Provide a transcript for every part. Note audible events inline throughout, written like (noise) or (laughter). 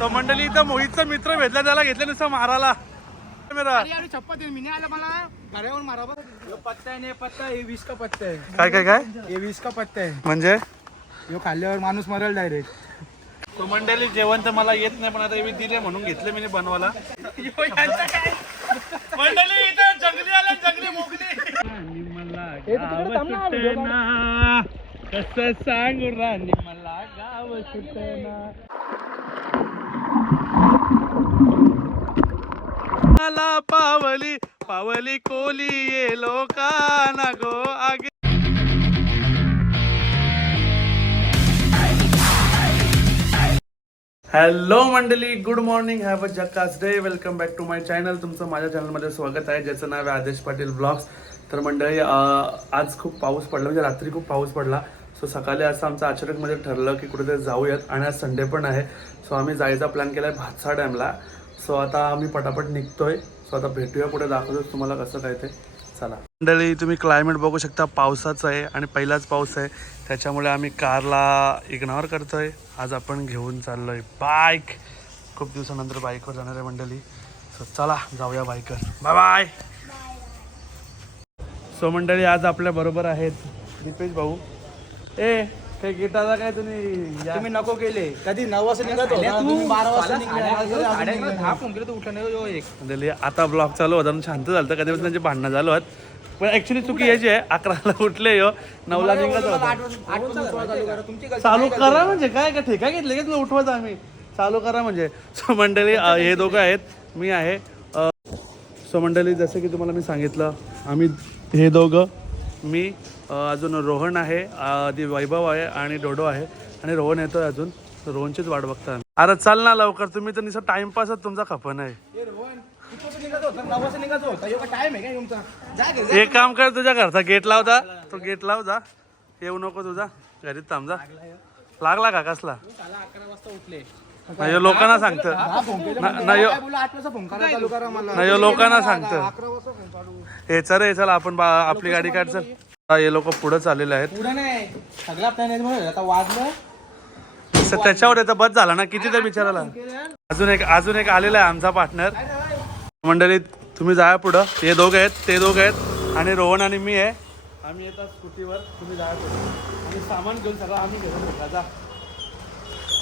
तर मंडळी इथं मोहितचा मित्र भेटला त्याला घेतलं नुसतं मारायला. मेरा. चप्पल मी नाही आलं मला. घरावर मारा पत्ता आहे नाही पत्ता हे वीस का पत्ता आहे? काय काय काय? हे वीस का पत्ता आहे? म्हणजे? ह्यो खाल्ल्यावर माणूस मरल डायरेक्ट तो मंडळी जेवण तर मला येत नाही पण आता मी दिले म्हणून घेतले मी बनवायला. मंडळी इथं जंगली आला जंगली मोगली. मला कसं सांगू राणी मला गाव सुटना पावली पावली कोली ये लोकाना गो आगे. हॅलो मंडळी good morning have a जकास day welcome back to my channel तुमचं माझ्या चॅनलमध्ये स्वागत आहे. ज्याचं नाव आहे आदेश पाटील ब्लॉग्स तर मंडळी आज खूप पाऊस पडला म्हणजे रात्री खूप पाऊस पडला. सो सकाळी असं आमचं अचानकमध्ये ठरलं की कुठेतरी जाऊयात आणि आज संडे पण आहे. सो आम्ही जायचा प्लॅन केला आहे भातसा डॅमला. सो आता आम्ही पटापट निघतोय. सो आता भेटूया पुढे दाखवतो तुम्हाला कसं काय ते. चला. मंडळी तुम्ही क्लायमेट बघू शकता पावसाचं आहे आणि पहिलाच पाऊस आहे. त्याच्यामुळे आम्ही कारला इग्नोर करतोय. आज आपण घेऊन चाललोय बाईक खूप दिवसानंतर बाईकवर जाणार आहे मंडळी. सो चला जाऊया बाईकवर बाय बाय सो मंडळी आज आपल्या बरोबर आहेत दीपेश भाऊ. ए ते गिटारला काय तुम्ही तुम्ही नको केले. कधी नऊ वाजता निघत होता? तुम्ही बारा वाजता निघले हा हो एक. मंडळी आता ब्लॉग चालू होता आणि शांत झालं कधीपासून त्यांची भांडणं चालू आहेत. पण ऍक्च्युली चुकी याची आहे अकराला उठले यो. नऊला निघत होता. चालू करा. म्हणजे काय का ठेका घेतले? की तुला उठवत आम्ही. चालू करा म्हणजे. सो मंडळी अ, हे दोघं आहेत. मी आहे. अ, सो मंडळी जसं की तुम्हाला मी सांगितलं आम्ही हे दोघं मी अजून रोहन आहे दी वैभव आहे आणि डोडो आहे. आणि रोहन येतोय अजून. रोहनचीच वाट बघता. अरे चल ना लवकर तुम्ही तर निसं टाइमपासच तुमचा खपन आहे. जा जा. एक काम कर तुझ्या घरचा गेट लावता तो गेट लाव जा. येऊ नको तुझा. घरीच थांब जा. लागला का कसला? नाही लोकांना सांगतं. नाही लोकांना सांगतं. हे चल हे चल आपण बा- आपली गाडी काढ चल. हा, लोक पुढे चाललेले आहेत. पुढे नाही. सगळा प्लॅन आहे म्हणून आता वाजलं. स- त्याच्यावर येतं बस झाला ना? किती त्या बिचाराला अजून एक अजून एक आलेला आहे आमचा पार्टनर मंडळी तुम्ही जाया पुढं. हे दोघं आहेत ते दोघं आहेत. आणि रोहन आणि मी आहे. आम्ही येतात स्कूटीवर. तुम्ही जाया पुढं. आणि सामान घेऊन सगळं आम्ही घेऊन जा.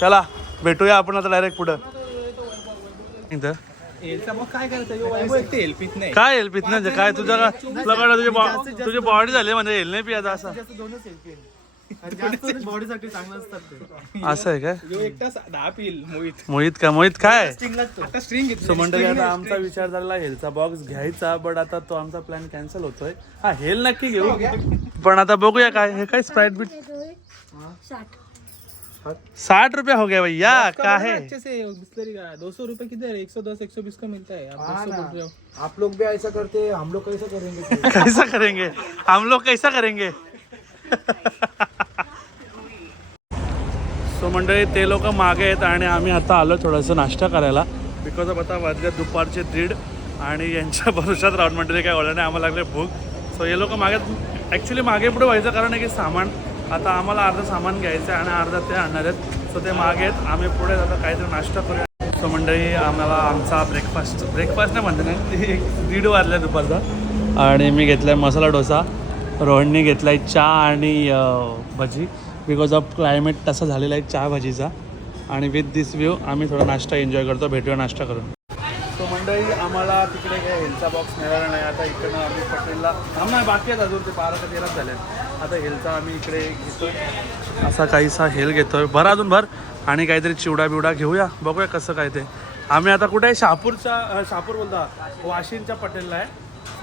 चला. भेटूया आपण आता डायरेक्ट पुढं. इथं. मग काय करायचं? हेल्पित नाही. काय हेल्प म्हणजे काय तुझ्या का तुला काय तुझी बॉ- तुझी बॉडी झाली म्हणजे हेल नाही पियाचा असं दोनच हेल्पिन बॉडीसाठी चांगलं असतात ते. असं आहे काय? यो एकटा दहा पिल मोहित. मोहित का? मोहित काय? स्ट्रिंग लागतो आता स्ट्रिंग घेतली. सो मंडळी आता आमचा विचार झाला हेलचा बॉक्स घ्यायचा बट आता तो आमचा प्लॅन कॅन्सल होतोय. हा हेल नक्की घेऊ. पण आता बघूया काय हे काय स्प्राईट बीट साठ. रुपये हो गया भैया का है अच्छे से बिस्लरी का। दो सौ रुपए किधर है? एक सौ दस एक सौ बीस का मिलता है। आप 200 बोल रहे हो। आप लोग भी ऐसा करते हम लोग कैसे करेंगे? (laughs) कैसा करेंगे? हम लोग कैसा करेंगे? (laughs) सो मंडळी ते लोक मागे आहेत आणि आम्ही आता आलो थोडंसं नाश्ता करायला. बिकॉज ऑफ आता वाजले दुपारचे दीड आणि यांच्या भरोशात राहून मंडळी काय ओळख नाही आम्हाला लागले भूक. सो हे लोक मागे ॲक्च्युली मागे पुढे व्हायचं कारण आहे की सामान आता आम्हाला अर्धं सामान घ्यायचं आहे आणि अर्धा ते आणणार आहेत. सो ते मागे आहेत. आम्ही पुढे जाता. काहीतरी नाश्ता करूया. सो मंडळी आम्हाला आमचा ब्रेकफास्ट ब्रेकफास्ट नाही म्हणते नाही एक दीड वाजल्या दुपारचा. आणि मी घेतला आहे मसाला डोसा. रोहनने घेतला आहे चहा आणि भजी. बिकॉज ऑफ क्लायमेट तसा झालेला आहे चहा भजीचा. आणि विथ दिस व्ह्यू आम्ही थोडा नाश्ता एन्जॉय करतो. भेटूया नाश्ता करून. मंडळी आम्हाला तिकडे काय हेलचा बॉक्स मिळाला नाही. आता इकडनं आम्ही पटेलला थांब बाकी आहेत अजून ते बारा का तेराच झाले आता हेलचा आम्ही इकडे घेतोय. असा काहीसा हेल घेतोय. भर अजून भर. आणि काहीतरी चिवडा बिवडा घेऊया. बघूया कसं काय ते. आम्ही आता कुठे आहे? शहापूरच्या अं, शहापूर बोलता. वाशिमच्या पटेलला आहे.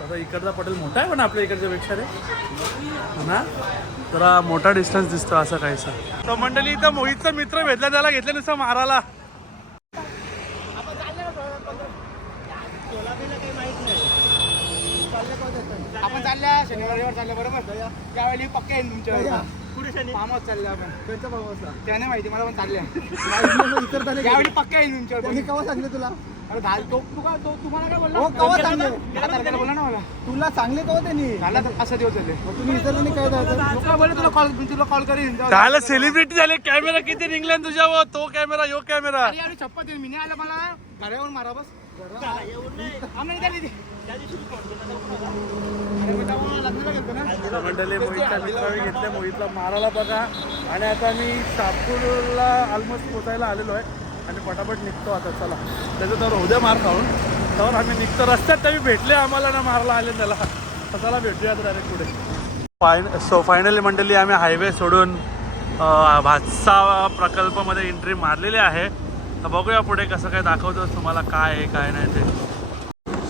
आता इकडचा पटेल मोठा आहे पण आपल्या इकडच्या पेक्षा रे ना? जरा मोठा डिस्टन्स दिसतो असं काहीसा. तर मंडळी इथं मोहितचा मित्र भेटला. त्याला घेतलं नुसतं मारायला. आपण चालल्या शनिवारीवर चालल्या बरोबर? त्यावेळी पक्के येईन तुमच्या कुठे शनी? फार्महाऊस चालले आपण. त्यांचा त्याने माहिती मला पण चालल्या (laughs) त्यावेळी पक्के येईन तुमच्यावर केव्हा सांगितलं तुला? अरे घाल तो तू काय तो तुम्हाला काय बोलला? हो कवा बोला ना मला. तुला चांगले कवा त्यांनी? झाला तर असा दिवस झाले. तुम्ही काय जायचं बोले तुला कॉल तुला कॉल करीन झालं सेलिब्रिटी झाले कॅमेरा किती निघले ना तुझ्यावर? तो कॅमेरा यो कॅमेरा अरे अरे चप्पल देईन मी. नाही आलं मला. घरावर मारा बस. आम्ही ना. मंडळी मोहितचा मित्र मी घेतले मोहितला मारायला बघा. आणि आता मी शापूरला ऑलमोस्ट पोचायला आलेलो आहे. आणि पटापट निघतो आता चला. त्याचं तर उद्या मार खाऊन. तर आम्ही निघतो? रस्त्यात तरी भेटले आम्हाला ना मारला आले त्याला. चला भेटूया डायरेक्ट पुढे. फायन सो फायनली मंडळी आम्ही हायवे सोडून भातसा प्रकल्पामध्ये एंट्री मारलेली आहे. तर बघूया पुढे कसं काय दाखवतो तुम्हाला काय आहे काय नाही ते.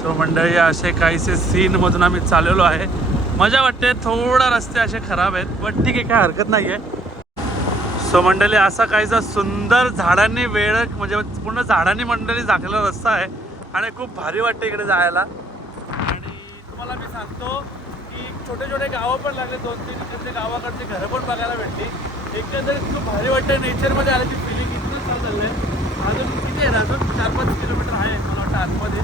सो मंडळी असे काहीसे सीनमधून आम्ही चाललेलो आहे. मजा वाटते थोडा रस्ते असे खराब आहेत पण ठीक आहे काय हरकत नाही आहे सो मंडळी असा काहीसा सुंदर झाडांनी वेळ म्हणजे पूर्ण झाडांनी मंडळी झाकलेला रस्ता आहे आणि खूप भारी वाटते इकडे जायला. आणि तुम्हाला मी सांगतो की छोटे छोटे गावं पण लागले दोन तीन इकडचे गावाकडचे घरं पण बघायला भेटली. एकंदरीत खूप भारी वाटते नेचरमध्ये आल्याची फिलिंग इतकं छान चाललं आहे. अजून किती आहे अजून चार पाच किलोमीटर आहे मला वाटतं आतमध्ये.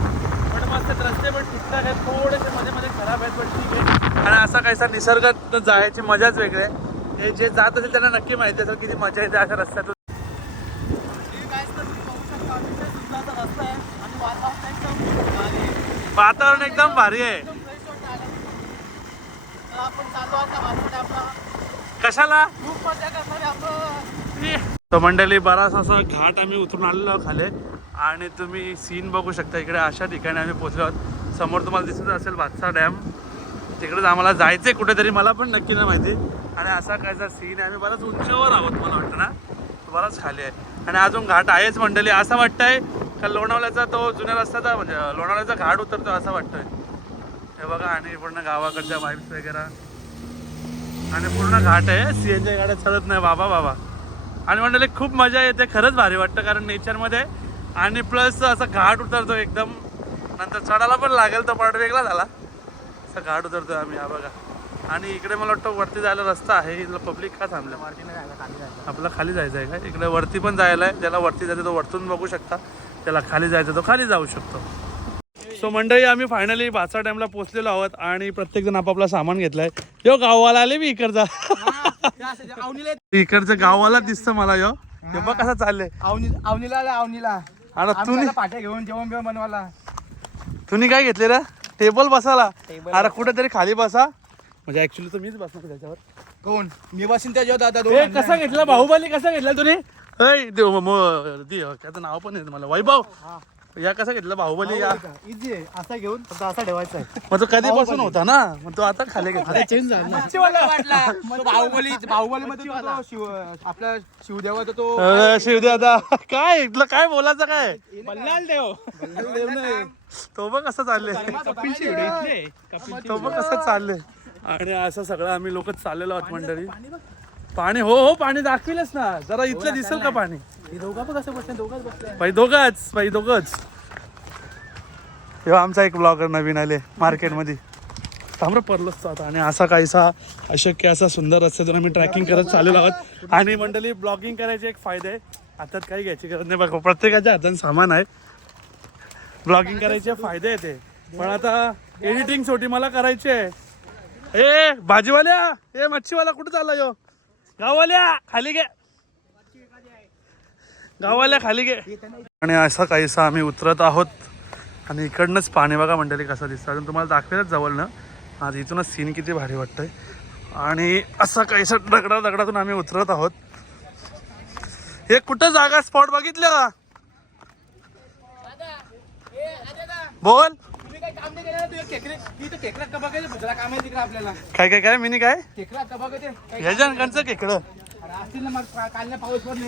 पण मस्त रस्ते पण ठीकठाक आहेत. थोडेसे मध्ये मध्ये खराब आहेत पण ठीक आहे. आणि असा काहीसा निसर्गात जायची मजाच वेगळी आहे. हे जे जात असेल त्यांना नक्की माहिती असेल किती मजा येते अशा रस्त्यातून. वातावरण एकदम भारी आहे. कशाला? तो मंडळी बराच असा घाट आम्ही उतरून आलेलो खाले खाली. आणि तुम्ही सीन बघू शकता. इकडे अशा ठिकाणी आम्ही पोहोचलो आहोत. समोर तुम्हाला दिसत असेल भातसा डॅम तिकडेच आम्हाला जायचंय कुठेतरी मला पण नक्की नाही माहिती. आणि असा कायचा सीन आहे आम्ही बराच उंचावर आहोत मला वाटतं ना. बराच खाली आहे. आणि अजून घाट आहेच मंडळी असं वाटतंय. का लोणावल्याचा तो जुन्या रस्त्याचा म्हणजे लोणावल्याचा घाट उतरतो असं वाटतंय. हे बघा आणि पूर्ण गावाकडच्या वाईब्स वगैरे. आणि पूर्ण घाट आहे. सी एनच्या गाड्या चढत नाही. बाबा बाबा. आणि मंडळी खूप मजा येते. खरंच भारी वाटतं कारण नेचरमध्ये आणि प्लस असा घाट उतरतो एकदम. नंतर चढायला पण लागेल तो पार्ट वेगळा झाला. असा घाट उतरतो आम्ही हा बघा. आणि इकडे मला वाटतं वरती जायला रस्ता आहे. इथलं पब्लिक का थांबलं आपलं खाली जायचं आहे का? इकडे वरती पण जायला आहे. ज्याला वरती जायचं तो वरतून बघू शकता. त्याला खाली जायचं तो खाली जाऊ शकतो. सो मंडळी आम्ही फायनली भाचा डॅमला पोहोचलेलो आहोत आणि प्रत्येक जण आपापला सामान घेतलाय. यो गाववाला आले मी इकडचा. इकडचं गाववाला दिसतं मला यो. हे बघ कसं चाललंय. आवनी आवनीला आला आवनीला. आता आम्ही तुम्ही पाट्या घेऊन जेवण बिवण बनवायला. तुम्ही काय घेतले रे? टेबल बसायला. अरे कुठेतरी खाली बसा. म्हणजे ऍक्च्युली तर मीच बसणार त्याच्यावर. कोण? मी बसीन त्याच्यावर दादा हे कसा घेतला? बाहुबली कसा घेतला तुम्ही? देव म- दे, त्याचं नाव पण येतं मला. वैभव! या कसा घेतला? बाहुबली या. इझी आहे. असा घेऊन फक्त असा ठेवायचा आहे. मग तो कधीपासून होता ना? मग तो आता खाली घेतला. चेंज झाला. (laughs) बाहुबली बाहुबली मध्ये आपला शिवदेवाचा तो अरे, शिवदादा काय? इथलं काय बोलायचं काय? बल्लाल देव देव नाही. तो बघ कसं चाललंय. तो बघ कसं चाललंय. आणि असं सगळं आम्ही लोक चाललेलो आहोत मंडळी. पाणी हो हो पाणी दाखविलच ना. जरा इथलं दिसेल का पाणी? हे दोघं पण कसं बसले दोघंच बसले. बाई दोघंच बाई दोघंच. तेव्हा आमचा एक ब्लॉगर नवीन आले मार्केटमध्ये ताम्र पडलोच तो आता. आणि असा काहीसा अशक्य असा सुंदर रस्त्यातून आम्ही ट्रॅकिंग करत चाललेलो आहोत. आणि मंडळी ब्लॉगिंग करायचे एक फायदे आहे. हातात काही घ्यायची गरज नाही. बघा प्रत्येकाच्या हातात सामान आहे. ब्लॉगिंग करायचे फायदे आहे ते. पण आता एडिटिंग छोटी मला करायची आहे. ए भाजीवाल्या! ए मच्छीवाला कुठं चालला यो? गाववाल्या खाली घे. गावाला खाली घे. आणि असा काहीसा आम्ही उतरत आहोत. आणि इकडनंच पाणी बघा मंडळी कसं दिसतं अजून तुम्हाला दाखवेलच जवळ ना आज इथूनच सीन किती भारी वाटतंय. आणि असा काहीसा दगडा दगडातून आम्ही उतरत आहोत. हे कुठं जागा स्पॉट बघितले का? बोल. काय काय काय मिनी काय? ह्याच्या कंचं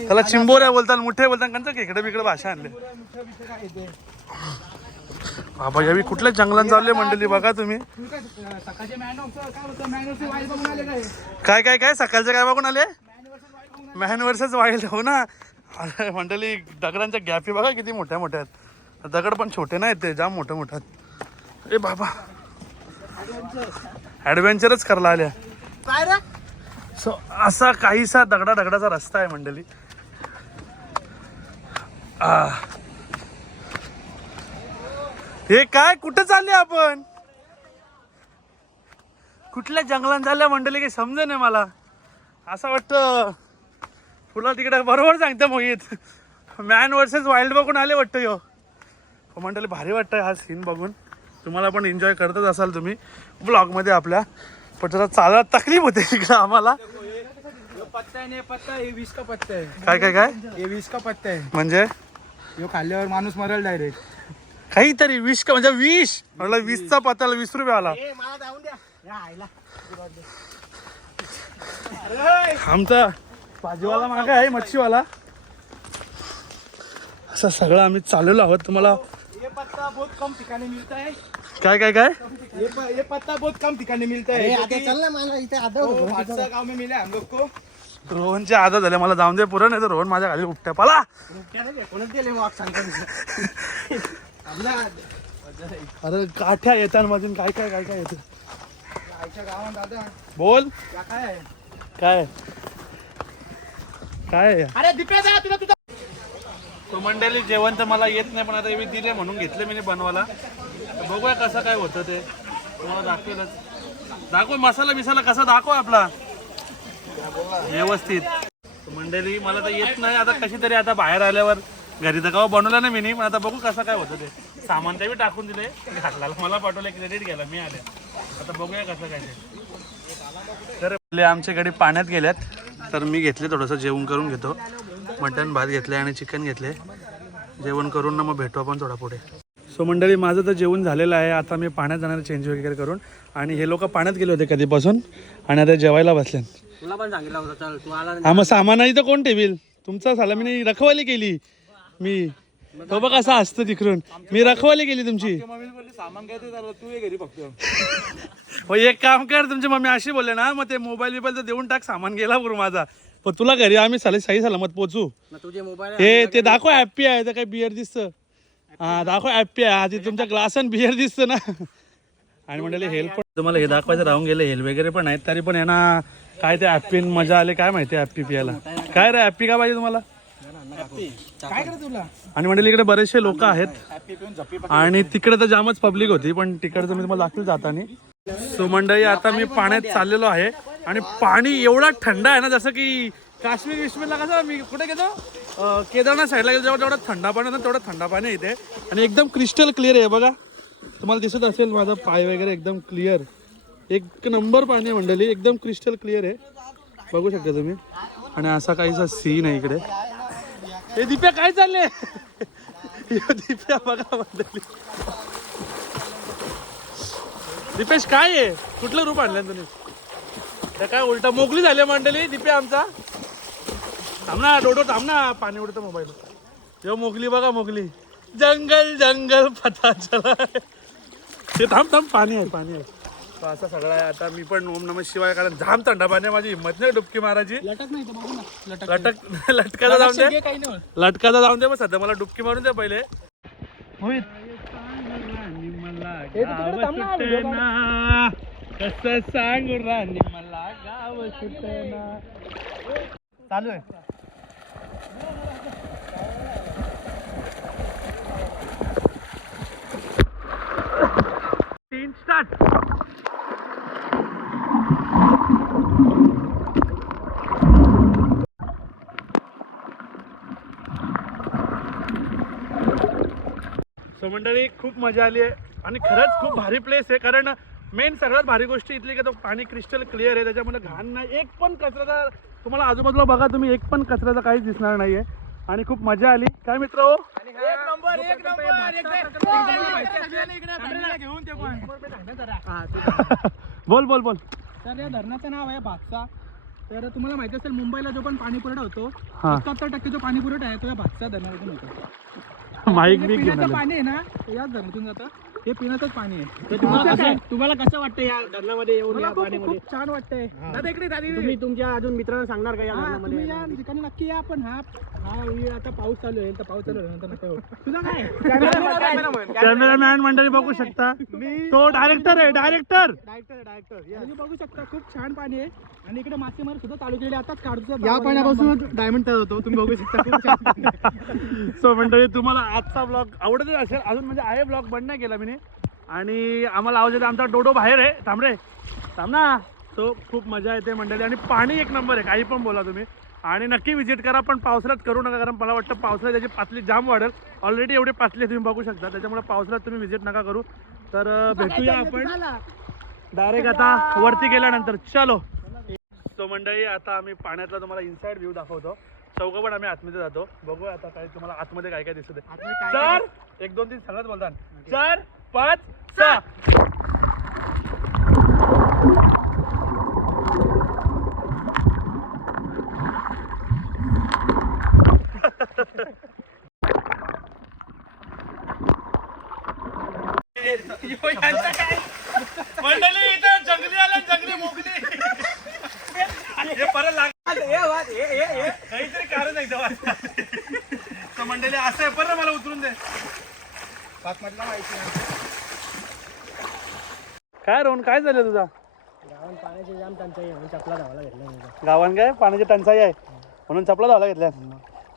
त्याला चिंबोऱ्या बोलतात मुठे बोलतात कंचं खेकडं बिकडं भाषा आणले. बाबा यावी कुठल्या जंगलात चालले मंडळी बघा तुम्ही. तुम्ही काय काय काय? सकाळचं काय बघून आले? मॅन वर्सेस वाईल्ड हो ना? अरे मंडळी दगडांच्या गॅपी बघा किती मोठ्या मोठ्या आहेत. दगड पण छोटे नाहीत ते जाम मोठे मोठे आहेत. ए बाबा. ॲडव्हेंचरच करायला आल्या. सो असा काहीसा दगडा दगडाचा रस्ता आहे मंडळी. हे काय? कुठं चालले आपण? कुठल्या जंगलात चालल्या मंडळी? काही समजे नाही मला. असं वाटतं तुला तिकडे बरोबर सांगतं मोहित. मॅन वर्सेस वाईल्ड बघून आले वाटतं यो. हो मंडळी भारी वाटतं हा सीन बघून. तुम्हाला पण एन्जॉय करतच असाल तुम्ही. ब्लॉगमध्ये आपल्या. पण जरा चालायला तकलीफ होते इकडं आम्हाला. पत्ता आहे पत्ता हे वीस का पत्ता आहे? काय काय काय? हे वीस का पत्ता आहे? म्हणजे? ह्यो खाल्ल्यावर माणूस मरल डायरेक्ट काहीतरी विष का म्हणजे विष? म्हटलं वीसचा पत्ताला वीस रुपये आला. या आमचा भाजीवाला मागे आहे मच्छीवाला. असं सगळं आम्ही चाललेलो आहोत. तुम्हाला ये पत्ता बहुत कम ठिकाणी मिळत आहे काय काय काय? ये प- ये पत्ता बहुत कम ठिकाणी मिळत है आगे चल ना मला इथे आधा हादसा गांव में मिला हम लोग को रोहनचे आदत झाले मला जाऊन दे पुरण नाही तर रोहन माझ्या खाली उपट्या पाला कोणच गेले मग सांगतो अरे काठ्या येतात मधून काय काय काय काय येते? आईच्या गावात दादा. बोल. काय आहे? काय? अरे दिप्या जा तुला तुझा तो मंडळी जेवण तर मला येत नाही पण आता मी दिले म्हणून घेतले मी बनवायला. बघूया कसं काय होतं ते. तुम्हाला दाखवेलच. दाखव मसाला बिसाला कसा दाखव आपला. व्यवस्थित. मंडळी मला तर येत नाही. आता कशी तरी आता बाहेर आल्यावर घरी तर का बनवलं नाही मी पण आता बघू कसं काय होतं ते. सामान ते बी टाकून दिले. घातला मला पाठवलं क्रेडिट गेला मी आले. आता बघूया कसं काय ते. तर आपले आमच्या गाडी पाण्यात गेल्यात तर मी घेतले थोडंसं जेवण करून घेतो. मटण भात घेतले आणि चिकन घेतले. जेवण करून ना मग भेटू आपण थोडा पुढे. सो मंडळी माझं तर जेवण झालेलं आहे. आता मी पाण्यात जाणार चेंज वगैरे करून. आणि हे लोक पाण्यात गेले होते कधीपासून. आणि आता जेवायला बसले तुला पण सांगितलं होतं चल तू आला हा मग सामानही तर कोण ठेवील? तुमचा झाला मी रखवाली केली. मी. तो बघ असा असतं तिकडून. मी रखवाली केली तुमची. सामान घ्यायचं झालं तू ये घरी फक्त. हो एक काम कर तुमची मम्मी अशी बोलले ना मग ते मोबाईल बिबाईल तर देऊन टाक सामान गेला बरं माझा. पण तुला घरी आम्ही साली सही सलामत पोचू मग तुझे मोबाईल हे ते दाखव हॅप्पी आहे तर काय बिअर दिसतं. हा दाखव हॅप्पी आहे आधी तुमच्या ग्लास आणि बिअर दिसतं ना. आणि म्हणजे हेल्प पण तुम्हाला हे दाखवायचं राहून गेले हेल वगैरे पण आहेत तरी पण यांना काय ते हॅप्पी मजा आले काय माहिती हॅप्पी पियाला काय रे हॅप्पी का पाहिजे तुम्हाला? आणि म्हणजे इकडे बरेचसे लोक आहेत. आणि तिकडे तर जामच पब्लिक होती पण तिकडचं मी तुम्हाला दाखवेल जाताना. सो मंडळी आता मी पाण्यात चाललेलो आहे. आणि पाणी एवढा थंड आहे ना जसं की काश्मीर विश्मीरला कसं मी कुठे गेलो? केदारनाथ साईडला गेलं जेव्हा तेवढा थंडा पाणी आहे ना तेवढा थंडा पाणी इथे. आणि एकदम क्रिस्टल क्लिअर आहे बघा. तुम्हाला दिसत असेल माझा पाय वगैरे एकदम क्लिअर एक नंबर पाणी आहे मंडळी एकदम क्रिस्टल क्लिअर आहे. बघू शकता तुम्ही. आणि असा काहीसा सीन आहे इकडे. हे दिप्या काय चालले (laughs) दिप्या बघा मंडळी. दिपेश काय आहे? कुठलं रूप आणलं तुम्ही? काय उलटा मोकली झाले मंडळी दिप्या आमचा. थांब ना डोडो थांब ना. पाणी उडतं मोबाईल यो मोगली बघा मोगली जंगल जंगल पता चला. ते थांब थांब पाणी आहे पाणी आहे. तो असा सगळा आहे. आता मी पण ओम नम शिवाय कारण जाम थंडा पाणी आहे, माझी हिंमत नाही डुबकी मारायची. लटक नाही तर बघू ना. लटक लटक (laughs) लटकाचा जाऊन दे. घे काही नाही. होत. लटकाचा जाऊन दे मग सध्या मला डुबकी मारून दे पहिले. होईल. कसं सांगू राणी मला गाव सुटेना चालू आहे. स्टार्ट सो मंडळी खूप मजा आली आहे. आणि खरंच खूप भारी प्लेस आहे कारण मेन सगळ्यात भारी गोष्ट इथली की तो पाणी क्रिस्टल क्लिअर आहे. त्याच्यामुळे घाण नाही. एक पण कचऱ्याचा तुम्हाला आजूबाजूला बघा तुम्ही एक पण कचऱ्याचा काहीच दिसणार नाहीये. आणि खूप मजा आली. काय मित्र हो? एक नंबर एक नंबर. घेऊन ते पण बोल बोल बोल. तर या धरणाचं नाव आहे भातसा तर तुम्हाला माहिती असेल मुंबईला जो पण पाणी पुरवठा होतो एकाहत्तर टक्के जो पाणी पुरवठा आहे तो या भातसा धरणातून होतो. पिण्याचं आले. पाणी आहे ना याच धरणातून जातं. हे पिण्याचंच पाणी आहे. तुम्हाला कसं तुम्हाला कसं वाटतं या धरणामध्ये येऊन मला या खूप पाण्यामध्ये? खूप छान वाटतंय. दादा इकडे दादा इकडे. तुम्ही तुमच्या अजून मित्रांना सांगणार का या हा, धरणामध्ये तुम्ही या ठिकाणी नक्की या पण हा हा आता पाऊस चालू आहे तर पाऊस चालू आहे नंतर नका येऊ. तुझं काय? कॅमेरामॅन मंडळी बघू शकता. तो डायरेक्टर आहे डायरेक्टर डायरेक्टर डायरेक्टर तुम्ही बघू शकता खूप छान पाणी आहे. आणि इकडे मासेमारी सुद्धा चालू केली आताच काढतो या पाण्यापासून डायमंड तयार होतो तुम्ही बघू शकता. खूप छान. (laughs) सो मंडळी तुम्हाला आजचा ब्लॉग आवडतच असेल अजून म्हणजे आहे ब्लॉग बंद नाही केला मी आणि आम्हाला आवाज येतो आमचा डोडो बाहेर आहे. थांब रे. थांब ना. सो खूप मजा येते मंडळी. आणि पाणी एक नंबर आहे. काही पण बोला तुम्ही. आणि नक्की विजिट करा पण पावसाळ्यात करू नका कारण मला वाटतं पावसाळ्यात त्याची पातळी जाम वाढेल. ऑलरेडी एवढी पातळी तुम्ही बघू शकता. त्याच्यामुळे पावसाळ्यात तुम्ही विजिट नका करू. तर भेटूया आपण. डायरेक्ट आता वरती गेल्यानंतर. चलो. सो मंडळी आता आम्ही पाण्यातला तुम्हाला इनसाइड व्ह्यू दाखवतो. चौघं पण आम्ही आतमध्ये जातो. बघूया आता काय तुम्हाला आतमध्ये काय काय दिसत आहे चार एक दोन तीन सगळ्यात बोलतात चार पाच सहा मंडळी इथं जंगली आला जंगली मोगली हे परत लाग काहीतरी कारण आहे तर मंडळी असं आहे. परत मला उतरून दे. बातमतला माहिती काय रोहन काय झालं तुझा? गावात पाण्याची जाम टंचाई आहे, चपला धावायला घेतला. गावान काय? पाण्याची टंचाई आहे? म्हणून चपला धावला घेतल्या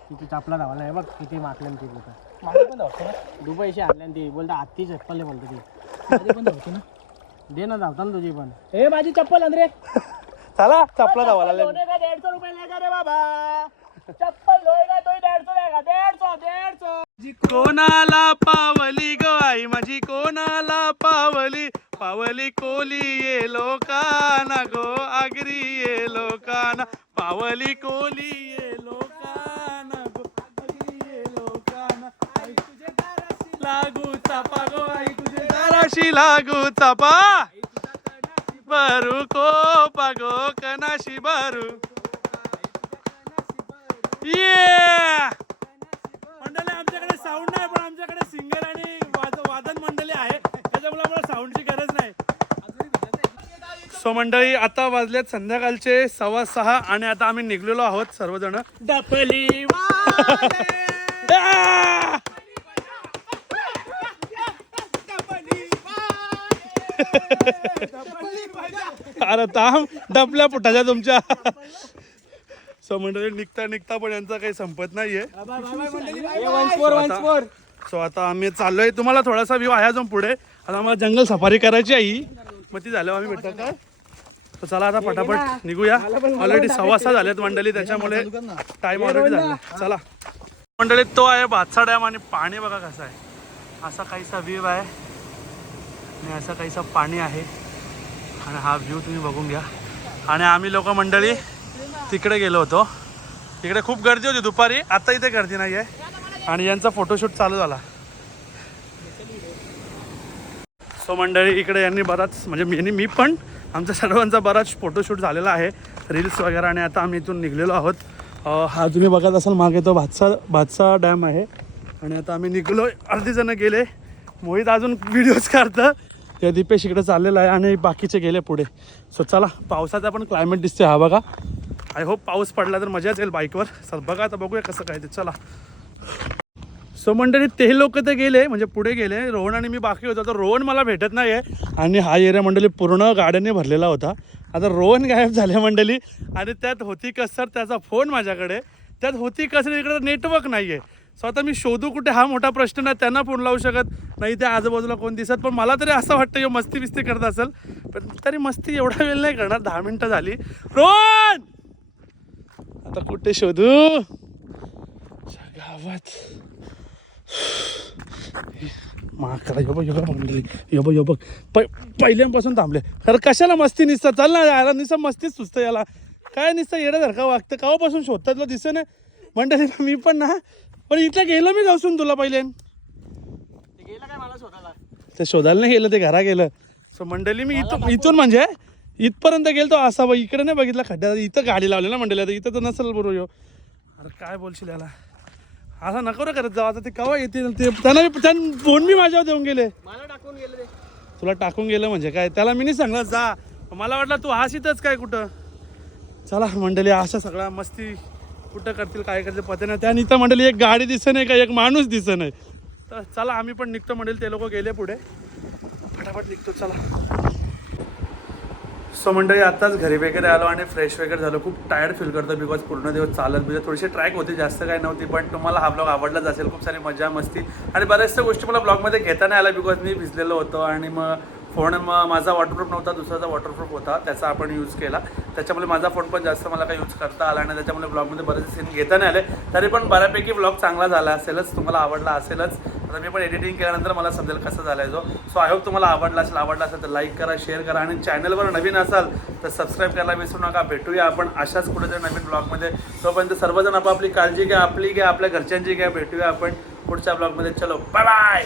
किती चपला धावायला आहे बघ किती माकल्यान ती लोकं. दुबईशी आणल्यान ती बोलता आत्ती चप्पल बोलतो ती. माझं पण धावतो ना. दे ना धावता ना तुझी पण. ए माझी चप्पल अंद्रे. चला चपला धावाला डेढ़ सौ रुपये लेगा रे बाबा. चप्पल तो कोणाला पावली ग आई माझी कोणाला पावली? पावली कोली ये लोकाना गो आगरी ये लोकाना. पावली कोली ये लोकाना गो आगरी ये लोकाना. आई तुझे दाराशी लागू चापा गो आई तुझे दाराशी लागू चापा बरू को पगो कनाशी बरू ये मंडळी आमच्याकडे साऊंड नाही पण आमच्याकडे सिंगर आणि वाद वादन मंडळी आहे त्याच्यामुळे आम्हाला साऊंडची गरज नाही. सो मंडळी आता वाजलेत संध्याकाळचे सव्वा सहा आणि आता आम्ही निघलेलो आहोत सर्वजण. डपली! अरे ताम डबल्या पुटाच्या तुमच्या. सो मंडळी निघता निघता पण यांचा काही संपत नाहीये. सो आता आम्ही चाललोय. तुम्हाला थोडासा व्ह्यू आहे अजून पुढे. आता आम्हाला जंगल सफारी करायची आहे ही. मग ती झाल्यावर आम्ही भेटतो काय? तर चला आता पटापट निघूया. ऑलरेडी सव्वा सहा झालेत मंडळी त्याच्यामुळे टाइम ऑलरेडी झाला. चला. मंडळीत तो आहे भातसा डॅम आणि पाणी बघा कसं आहे. असा काहीसा व्ह्यू आहे. आणि असं काहीसा पाणी आहे. आणि हा व्ह्यू तुम्ही बघून घ्या. आणि आम्ही लोक मंडळी तिकडे गेलो होतो. तिकडे खूप गर्दी होती दुपारी. आता इथे गर्दी नाही आहे आणि यांचा फोटोशूट चालू झाला. सो मंडळी इकडे यांनी बराच म्हणजे मी मी पण आमच्या सर्वांचा बराच फोटोशूट झालेला आहे रील्स वगैरे आणि आता आम्ही इथून निघलेलो आहोत. हा तुम्ही बघत असाल मागे तो भातसा भातसा डॅम आहे. आणि आता आम्ही निघलो अर्धी जण गेले. मोहित अजून व्हिडिओज काढतं. ते दीपेश इकडे चाललेलं आहे आणि बाकीचे गेले पुढे. सो चला पावसाचा पण क्लायमेट दिसते हा बघा. आय होप पाऊस पडला तर मजाच येईल बाईकवर चल बघा आता बघूया कसं काय ते. चला. सो मंडळी ते लोक तर गेले म्हणजे पुढे गेले. रोहन आणि मी बाकी होतो. तर रोहन मला भेटत नाही आहे आणि हा एरिया मंडळी पूर्ण गाड्याने भरलेला होता. आता रोहन गायब झाल्या मंडळी. आणि त्यात होती कसर त्याचा फोन माझ्याकडे. त्यात होती कसर इकडे नेटवर्क नाही आहे सो आता मी शोधू कुठे हा मोठा प्रश्न नाही त्यांना फोन लावू शकत नाही. त्या आजूबाजूला कोण दिसत पण मला तरी असं वाटतं की मस्ती बिस्ती करत असेल. पण तरी मस्ती एवढा वेळ नाही करणार. दहा मिनटं झाली. रोहन! आता कुठे शोधू? गावात. माकडा यो बघ यो बघ यो प पहिल्यांपासून थांबले. कारण कशाला मस्ती निसतं? चल ना याला निसं मस्तीच सुचतं याला. काय निसतं? येण्यासारखं वागतं. कावापासून शोधतात तुला दिसतं ना मंडळी मी पण ना. पण इथं गेलो मी जाऊसून तुला पहिले. ते गेलं काय मला स्वतःला ते शोधायला नाही गेलं ते घरा गेलं. सो मंडळी मी इथून इथून म्हणजे इथपर्यंत गेलतो असा बघ इकडे नाही बघितला खड्ड्यात. इथं गाडी लावली ना मंडळी. आता इथं तर नसेल बरोबर यो. अरे काय बोलशील याला? असं नको रे करत जाऊ आता ते केव्हा येतील? ते त्यांना त्यांना फोन बी माझ्यावर देऊन गेले. मला टाकून गेले ते. तुला टाकून गेलं म्हणजे काय? त्याला मी नाही सांगलं जा. मला वाटलं तू हासीतच काय कुठं? चला मंडळी अशा सगळ्या मस्ती कुठं करतील काय करतील पते नाही. त्या इथं मंडळी एक गाडी दिसत नाही का? एक माणूस दिसत नाही. तर चला आम्ही पण निघतो मंडळी. ते लोक गेले पुढे. फटाफट निघतो चला. सो मंडळी आताच घरी वगैरे आलो आणि फ्रेश वगैरे झालो. खूप टायर्ड फील करतो बिकॉज पूर्ण दिवस चालत म्हणजे थोडीशी ट्रॅक होती जास्त काय नव्हती पण तुम्हाला हा ब्लॉग आवडलाच असेल खूप सारी मजा मस्ती. आणि बऱ्याचशा गोष्टी मला ब्लॉगमध्ये घेता नाही आल्या बिकॉज मी भिजलेलो होतो आणि मग फोन मग माझा वॉटरप्रूफ नव्हता दुसराचा वॉटरप्रूफ होता त्याचा आपण यूज केला. त्याच्यामुळे माझा फोन पण जास्त मला काही यूज करता आला नाही त्याच्यामुळे ब्लॉगमध्ये बरेचसे सीन घेता नाही आले. तरी पण बऱ्यापैकी ब्लॉग चांगला झाला असेलच तुम्हाला आवडला असेलच. आता मी पण एडिटिंग केल्यानंतर मला समजेल कसं झालाय जो. सो आय होप तुम्हाला आवडला असेल आवडला असेल तर लाईक करा शेअर करा आणि चॅनलवर नवीन असाल तर सबस्क्राईब करायला विसरू नका. भेटूया आपण अशाच कुठेतरी नवीन ब्लॉगमध्ये तोपर्यंत सर्वजण आपापली काळजी घ्या आपली घ्या आपल्या घरच्यांची घ्या. भेटूया आपण पुढच्या ब्लॉगमध्ये चलो बाय बाय